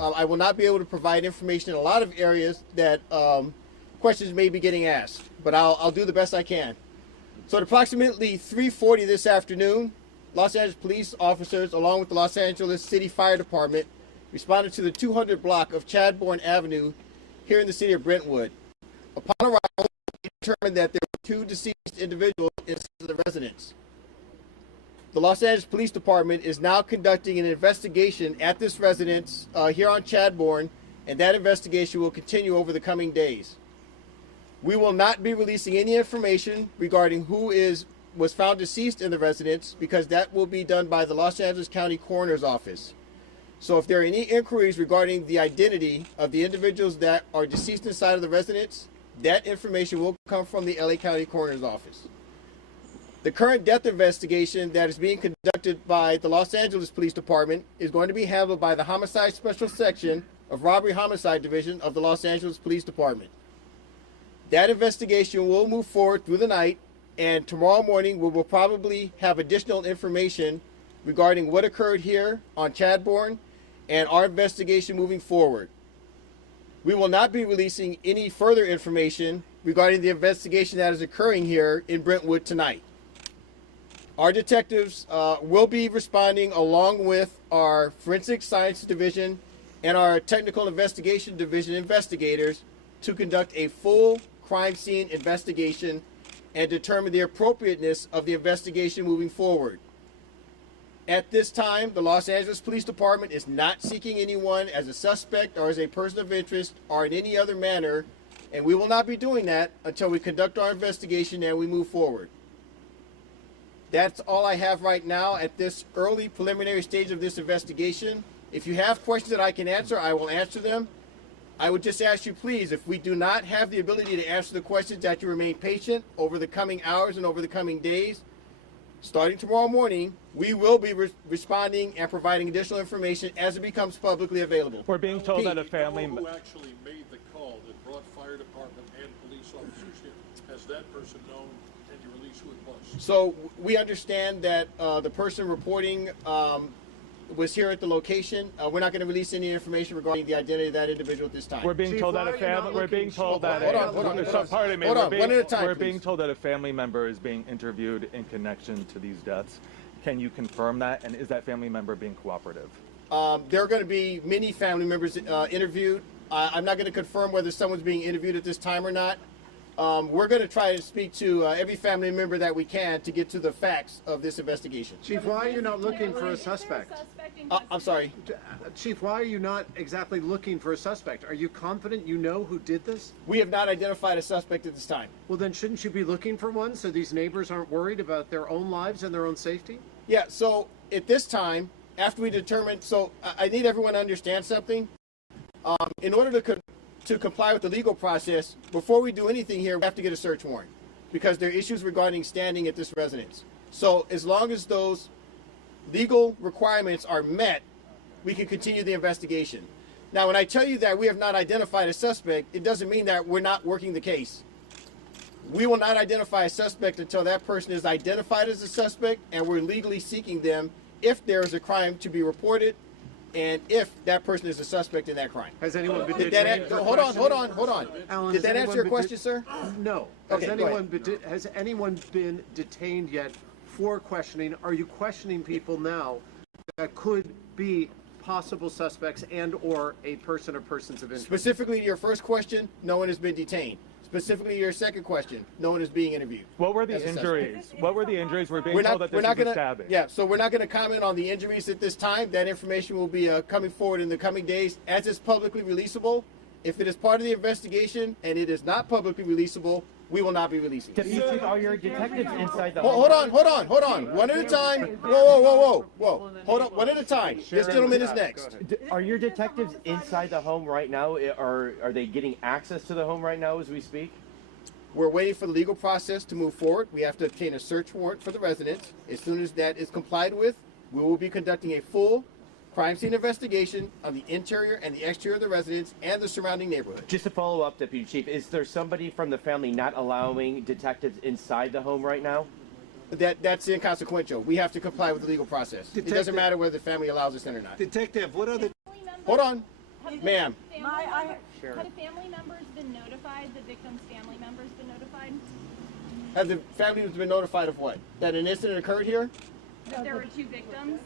I will not be able to provide information in a lot of areas that questions may be getting asked, but I'll do the best I can. So at approximately 3:40 this afternoon, Los Angeles police officers, along with the Los Angeles City Fire Department, responded to the 200 block of Chadbourne Avenue here in the city of Brentwood. Upon arrival, we determined that there were 2 deceased individuals inside the residence. The Los Angeles Police Department is now conducting an investigation at this residence here on Chadbourne, and that investigation will continue over the coming days. We will not be releasing any information regarding who was found deceased in the residence, because that will be done by the Los Angeles County Coroner's Office. So if there are any inquiries regarding the identity of the individuals that are deceased inside of the residence, that information will come from the LA County Coroner's Office. The current death investigation that is being conducted by the Los Angeles Police Department is going to be handled by the Homicide Special Section of Robbery Homicide Division of the Los Angeles Police Department. That investigation will move forward through the night, and tomorrow morning we will probably have additional information regarding what occurred here on Chadbourne and our investigation moving forward. We will not be releasing any further information regarding the investigation that is occurring here in Brentwood tonight. Our detectives will be responding along with our Forensic Science Division and our Technical Investigation Division investigators to conduct a full crime scene investigation and determine the appropriateness of the investigation moving forward. At this time, the Los Angeles Police Department is not seeking anyone as a suspect or as a person of interest or in any other manner, and we will not be doing that until we conduct our investigation and we move forward. That's all I have right now at this early preliminary stage of this investigation. If you have questions that I can answer, I will answer them. I would just ask you, please, if we do not have the ability to answer the questions, that you remain patient over the coming hours and over the coming days. Starting tomorrow morning, we will be responding and providing additional information as it becomes publicly available. We're being told that a family... Who actually made the call that brought fire department and police officers here? Has that person known? Can you release who it was? So we understand that the person reporting was here at the location. We're not going to release any information regarding the identity of that individual at this time. We're being told that a family... We're being told that... Hold on. Pardon me. Hold on. One at a time, We're please. being told that a family member is being interviewed in connection to these deaths. Can you confirm that? And is that family member being cooperative? There are going to be many family members interviewed. I'm not going to confirm whether someone's being interviewed at this time or not. We're going to try to speak to every family member that we can to get to the facts of this investigation. Chief, why are you not looking for a suspect? I'm sorry. Chief, why are you not exactly looking for a suspect? Are you confident you know who did this? We have not identified a suspect at this time. Well, then shouldn't you be looking for one so these neighbors aren't worried about their own lives and their own safety? Yeah, so at this time, after we determine, so I need everyone to understand something. In order to comply with the legal process, before we do anything here, we have to get a search warrant because there are issues regarding standing at this residence. So as long as those legal requirements are met, we can continue the investigation. Now, when I tell you that we have not identified a suspect, it doesn't mean that we're not working the case. We will not identify a suspect until that person is identified as a suspect and we're legally seeking them if there is a crime to be reported and if that person is a suspect in that crime. Has anyone been Did detained? Hold on. Alan, Did has that answer anyone your been question, sir? No. Okay, Has anyone been detained yet for questioning? Are you questioning people now that could be possible suspects and or a person or persons of interest? Specifically to your first question, no one has been detained. Specifically to your second question, no one is being interviewed. What were the injuries? What were the injuries? We're being told that this is a stabbing. Yeah, so we're not going to comment on the injuries at this time. That information will be coming forward in the coming days as it's publicly releasable. If it is part of the investigation and it is not publicly releasable, we will not be releasing it. Chief, are your detectives inside the home? Hold on. One at a time. Whoa. Hold on, one at a time. This gentleman is next. Are your detectives inside the home right now? Are they getting access to the home right now as we speak? We're waiting for the legal process to move forward. We have to obtain a search warrant for the residence. As soon as that is complied with, we will be conducting a full crime scene investigation on the interior and the exterior of the residence and the surrounding neighborhood. Just to follow up, Deputy Chief, is there somebody from the family not allowing detectives inside the home right now? That's inconsequential. We have to comply with the legal process. It doesn't matter whether the family allows us in or not. Detective, what are the... Hold on. Ma'am. Have family members been notified? The victim's family members been notified? Have the family been notified of what? That an incident occurred here? That there were 2 victims?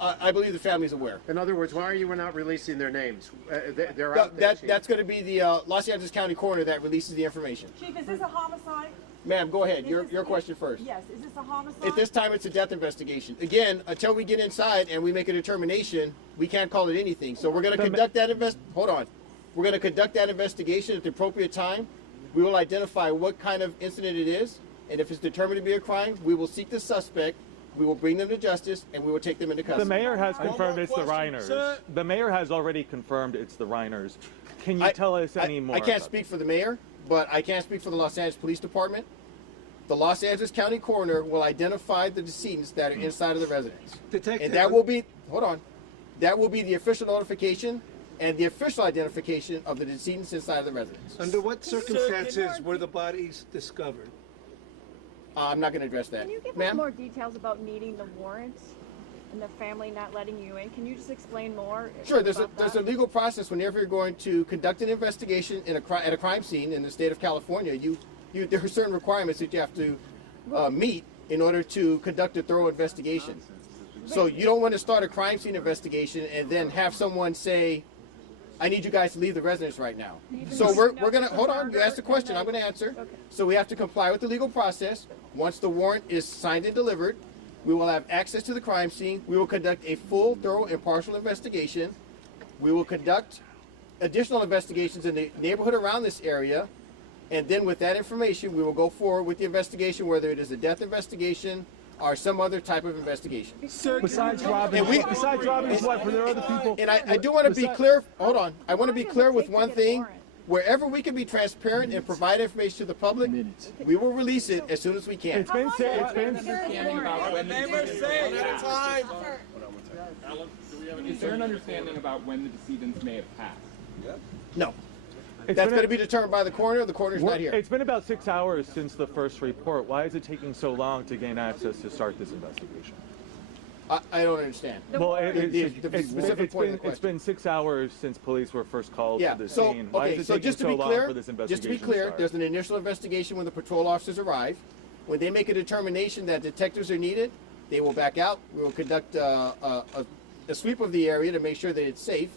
I believe the family's aware. In other words, why are you not releasing their names? They're out there, Chief. That's going to be the Los Angeles County coroner that releases the information. Chief, is this a homicide? Ma'am, go ahead. Your question first. Yes, is this a homicide? At this time, it's a death investigation. Again, until we get inside and we make a determination, we can't call it anything. So we're going to conduct that Hold on. We're going to conduct that investigation at the appropriate time. We will identify what kind of incident it is, and if it's determined to be a crime, we will seek the suspect. We will bring them to justice, and we will take them into custody. The mayor has confirmed it's the Reiners. sir. The mayor has already confirmed it's the Reiners. Can you tell us any more? I can't about speak for the mayor, but I can speak for the Los Angeles Police Department. The Los Angeles County coroner will identify the decedents that are inside of the residence. Detective, And that will be, hold on, that will be the official notification and the official identification of the decedents inside of the residence. under what circumstances were the bodies discovered? I'm not going to address that. Can you give us Ma'am? more details about needing the warrant and the family not letting you in? Can you just explain more? Sure, there's about a that? legal process whenever you're going to conduct an investigation at a crime scene in the state of California. There are certain requirements that you have to meet in order to conduct a thorough investigation. So you don't want to start a crime scene investigation and then have someone say, I need you guys to leave the residence right now. So we're going to, hold on, you asked a question, I'm going to answer. Okay. So we have to comply with the legal process. Once the warrant is signed and delivered, we will have access to the crime scene. We will conduct a full, thorough, impartial investigation. We will conduct additional investigations in the neighborhood around this area. And then with that information, we will go forward with the investigation, whether it is a death investigation or some other type of investigation. Besides robbing, his wife, were there other people? And I do want to be clear, hold on, I want to be clear with one thing. Wherever we can be transparent and provide information to the public, we will release it as soon as we can. It's been Alan, do we have any? Is there an understanding about when the decedents may have passed? No. That's going to be determined by the coroner. The coroner's not here. It's been about 6 hours since the first report. Why is it taking so long to gain access to start this investigation? I don't understand. Well, it's been 6 hours since police were first called to the so, scene. Why okay, is it so taking just to so be long clear, for this investigation to start? there's an initial investigation when the patrol officers arrive. When they make a determination that detectives are needed, they will back out. We will conduct a sweep of the area to make sure that it's safe,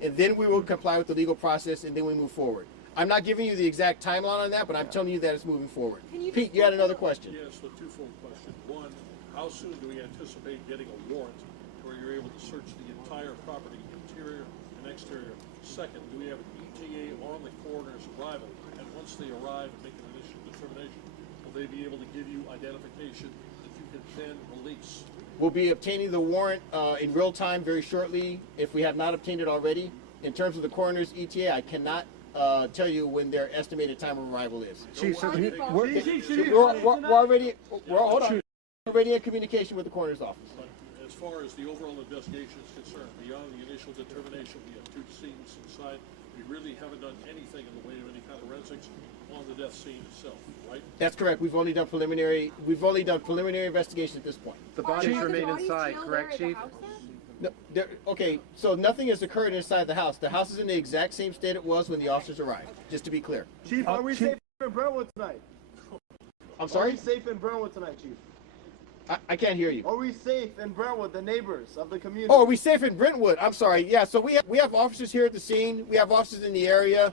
and then we will comply with the legal process, and then we move forward. I'm not giving you the exact timeline on that, but I'm telling you that it's moving forward. Pete, you had another question. Yes, a twofold question. One, how soon do we anticipate getting a warrant where you're able to search the entire property, interior and exterior? Second, do we have an ETA on the coroner's arrival? And once they arrive and make an initial determination, will they be able to give you identification that you can then release? We'll be obtaining the warrant in real time very shortly, if we have not obtained it already. In terms of the coroner's ETA, I cannot tell you when their estimated time of arrival is. Chief, so We're already in communication with the coroner's office. But as far as the overall investigation is concerned, beyond the initial determination, we have 2 decedents inside. We really haven't done anything in the way of any kind of forensics on the death scene itself, right? That's correct. We've only done preliminary investigation at this point. the bodies remain inside, correct, Chief? No, okay, so nothing has occurred inside the house. The house is in the exact same state it was when the officers arrived, just to be clear. Chief, are we safe in Brentwood tonight? I'm Are sorry? we safe in Brentwood tonight, Chief? I can't hear you. Are we safe in Brentwood, the neighbors of the community? Oh, are we safe in Brentwood? I'm sorry. Yeah, so we have officers here at the scene. We have officers in the area.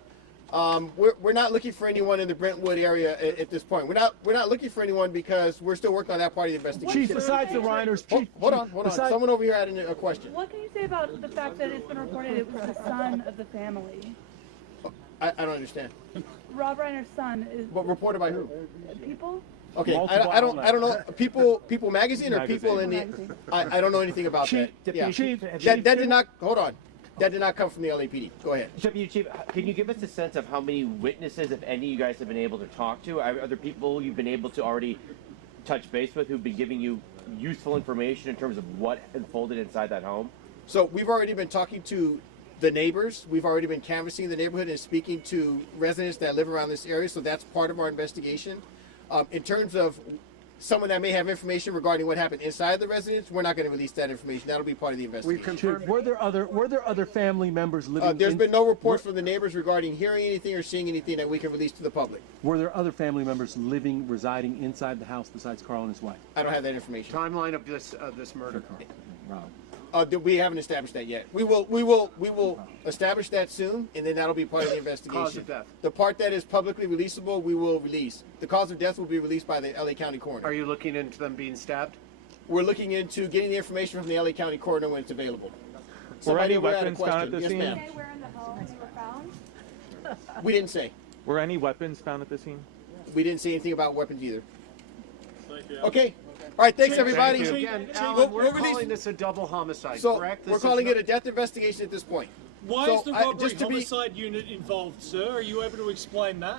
We're not looking for anyone in the Brentwood area at this point. We're not looking for anyone because we're still working on that part of the investigation. Chief, besides the Reiners, Chief. Hold on. Someone over here had a question. What can you say about the fact that it's been reported it was the son of the family? I don't understand. Rob Reiner's son is But reported by who? people? Okay, I don't know. People magazine or people in the. I don't know anything about that. Yeah. That did not. Hold on. That did not come from the LAPD. Go ahead. Deputy Chief, can you give us a sense of how many witnesses, if any, you guys have been able to talk to? Are there people you've been able to already touch base with who've been giving you useful information in terms of what unfolded inside that home? So we've already been talking to the neighbors. We've already been canvassing the neighborhood and speaking to residents that live around this area. So that's part of our investigation. In terms of someone that may have information regarding what happened inside the residence, we're not going to release that information. That'll be part of the investigation. Chief, were there other family members living? There's been no reports from the neighbors regarding hearing anything or seeing anything that we can release to the public. Were there other family members residing inside the house besides Carl and his wife? I don't have that information. Timeline of this murder. Rob. We haven't established that yet. We will establish that soon, and then that'll be part of the investigation. Cause of death. The part that is publicly releasable, we will release. The cause of death will be released by the LA County coroner. Are you looking into them being stabbed? We're looking into getting the information from the LA County coroner when it's available. Were any Somebody had a weapons found question. at the Yes, scene? ma'am. Okay, where in the home you were found? We didn't say. Were any weapons found at the scene? We didn't say anything about weapons either. Thank you. Okay. All right. Thanks, everybody. Thank you. Again, We'll Alan, we're release- calling this a double homicide, So correct? we're calling it a death investigation at this point. Why So is the I- robbery just to be- homicide unit involved, sir? Are you able to explain that?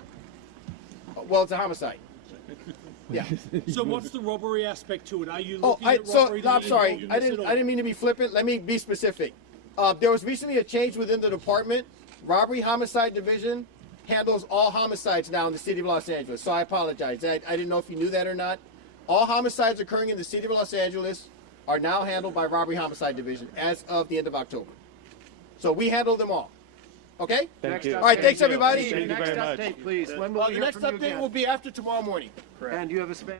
Well, it's a homicide. Yeah. So what's the robbery aspect to it? Are you Oh, looking at robbery to I'm be sorry. involved in I this didn't. at I didn't mean to be flippant. Let me be specific. There was recently a change within the department. Robbery homicide division handles all homicides now in the city of Los Angeles. So I apologize. I didn't know if you knew that or not. All homicides occurring in the city of Los Angeles are now handled by robbery homicide division as of the end of October. So we handle them all. Okay? Thank you. All right. Thanks, everybody. Thank you Next very much. update, please. When will we The hear next from you update again? will be after tomorrow morning. And you have a span.